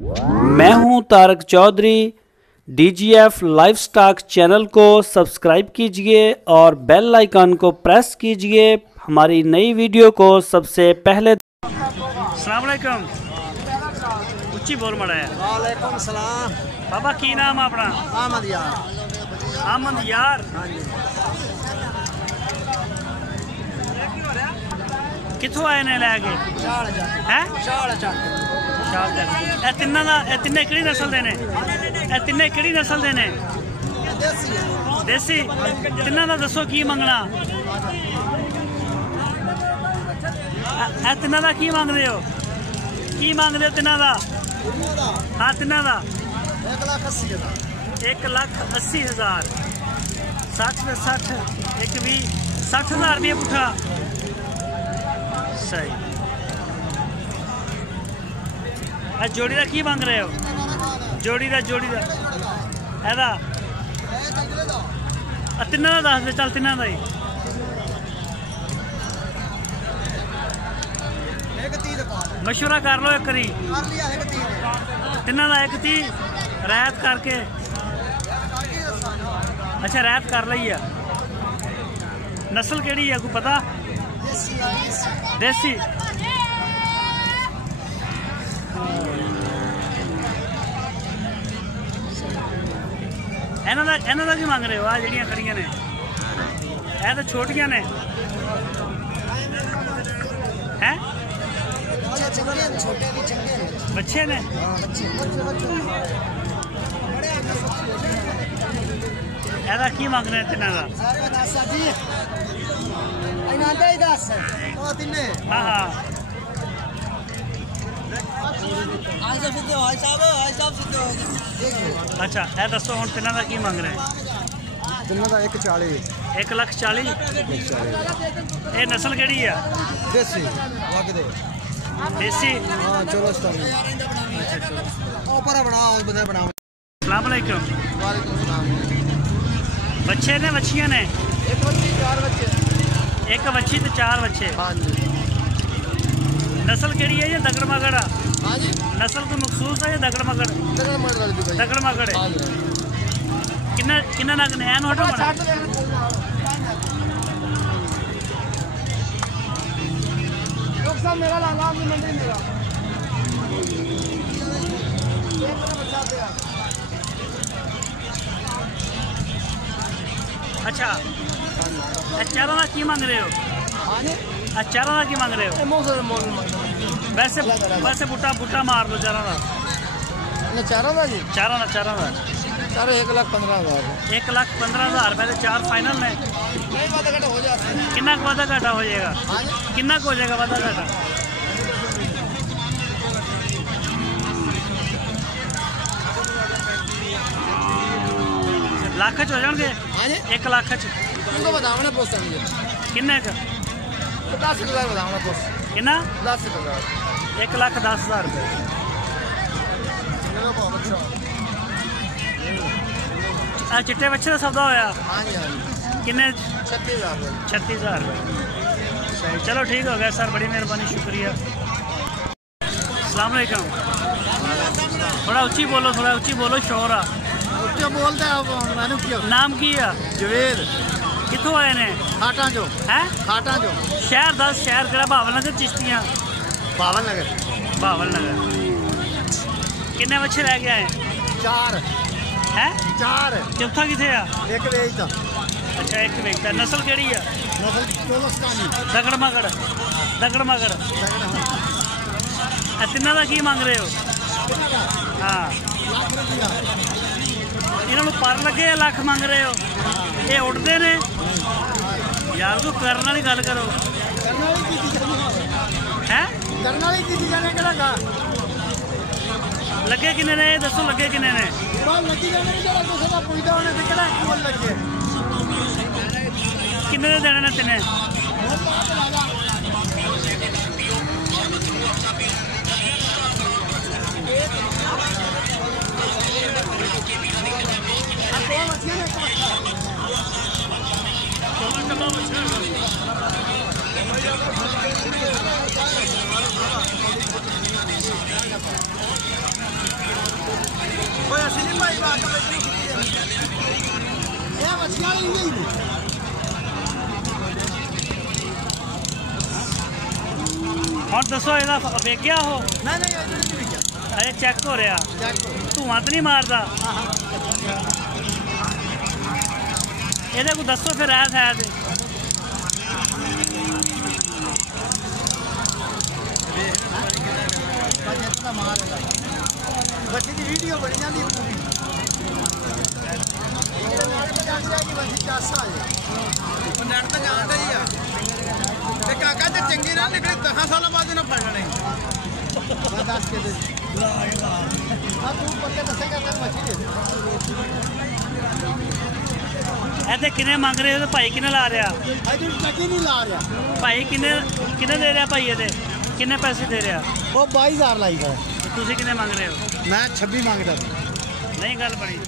मैं हूं Tarak Chaudhary. DGF livestock channel को सब्सक्राइब कीजिए और बेल आइकन को प्रेस कीजिए हमारी नई वीडियो को सबसे पहले। अस्सलाम वालेकुम। उच्ची बोल मड़ा है। वालेकुम सलाम। बाबा की नाम अपना? अहमद यार। अहमद यार। कितों आए ने लैके? तिन्ने किहड़ी नस्ल दे ने? तिन्ने किहड़ी नस्ल दे ने? देसी। तिन्ना दा दसो की मंगना? तिन्ना दा की मंग रहे हो? की मांग रहे हो तिन्ना दा? हाँ तिन्ना दा 1,80,000। 60 में 60 एक भी 60,000 रुपये पुठा। सही। जोड़ी का की मांग रहे हो? जोड़ी का एदा तिना का दस दे। चल तिना का ही मशवरा कर लो एक बारी। तिना का 1,30 रैत करके। अच्छा रैत कर ली है। नस्ल केड़ी है कोई पता? देसी। इन्हों का की मंग रहे हो? आ जड़ियाँ खड़ियाँ ने यह तो छोटियाँ ने हैं? बच्चे ने एदा की मंग रहे तिना का? हाँ हाँ अच्छा है दसो हम तिना का की मंग रहे? तिना का 1,40। 1,40,000। ये नस्ल केड़ी है? देसी। देसी। हाँ चलो अस्सलाम वालेकुम। बच्चे ने बच्चियां ने? एक बच्ची 4 बच्चे। एक बच्ची तो 4 बच्चे। हाँ जी। नस्ल केड़ी है ये? दगड़ मगड़। हाँ जी। नस्ल को मखसूस है ये दगड़ मगड़? दगड़ मगड़। किन्ना किन्ना नग ने? एन हटो मना। मेरा लाला मंदिर मेरा। अच्छा चारों का की मांग रहे हो? चारों का की मांग रहे हो? वैसे वैसे बूटा मार लो चारों का। चारों का जी? चारों का 1,15,000। 1,15,000 रुपये। 4 फाइनल ने। कितना वादा घाटा हो जाएगा? कितना हो जाएगा वादा घाटा? लाख च हो जाएंगे? 1 लाख च किन्ने? 10,000 बताओ। कितना? 10,000। 1,10,000 रुपये। चिट्टे बच्चे का सौदा होया? किन्ने? 36,000 रुपये। सही चलो ठीक हो गया सर, बड़ी मेहरबानी शुक्रिया। अस्सलाम वालेकुम। थोड़ा ऊंची बोलो, थोड़ा ऊंची बोलो, शोर आ। बोलते नाम की है? जवेद। कितों आए ने? खाटा जो है? खाटा जो शहर 10 शहर करा? भावल नगर चिश्तियाँ? भावल नगर। भावल नगर। किन्ने बच्चे रह गए हैं? 4 है? 4। चौथा किथे आ? एक वेचता। अच्छा एक वेचता। नस्ल केड़ी है? दगड़ मगड़। दगड़ मगड़। तिना का की मांग रहे हो? हाँ इन्हों पर लगे लाख मांग रहे हो? ये उड़ते ने यार, को करने वाली गल करो। है लगे किन्ने ने? दसो लगे किन्ने ने? किन्ने दे देने ने तिने? ये मछलियाँ ही नहीं ਹੁਣ ਦੱਸੋ ਇਹਦਾ ਵੇਖਿਆ ਉਹ नहीं नहीं इधर नहीं बिका ਅਜੇ ਚੈੱਕ ਹੋ ਰਿਹਾ चेक करो ਧੂਆਂ ਤਾਂ ਨਹੀਂ ਮਾਰਦਾ ਇਹਦੇ ਕੋ ਦੱਸੋ ਫਿਰ ਐ ਸਾਈਡ बस इतना मार है बच्चे की वीडियो बनी जाती है पूरी बच्ची चासा है ਨੈਟ ਤਾਂ ਜਾਣਦਾ ਹੀ ਆ ਤੇ ਕਾਕਾ ਤੇ ਚੰਗੀ ਨਾ ਨਿਕਲੀ 10 ਸਾਲਾਂ ਬਾਅਦ ਇਹਨਾਂ ਫੜ ਲੈਣੀ बर्दाश्त के दे हाँ तू पक्के दसेगा तो मछली दे ਇਹਦੇ ਕਿੰਨੇ ਮੰਗ ਰਹੇ ਹੋ ਤੇ ਭਾਈ ਕਿੰਨੇ ਲਾ ਰਿਹਾ अजू चकी नहीं ला रहा ਭਾਈ ਕਿੰਨੇ ਕਿੰਨੇ ਦੇ ਰਿਹਾ ਭਾਈ ਇਹਦੇ ਕਿੰਨੇ ਪੈਸੇ ਦੇ ਰਿਹਾ वो 22,000 लाई का ਤੁਸੀਂ ਕਿੰਨੇ ਮੰਗ ਰਹੇ ਹੋ मैं 26 मांगता ਨਹੀਂ ਗੱਲ ਬਣੀ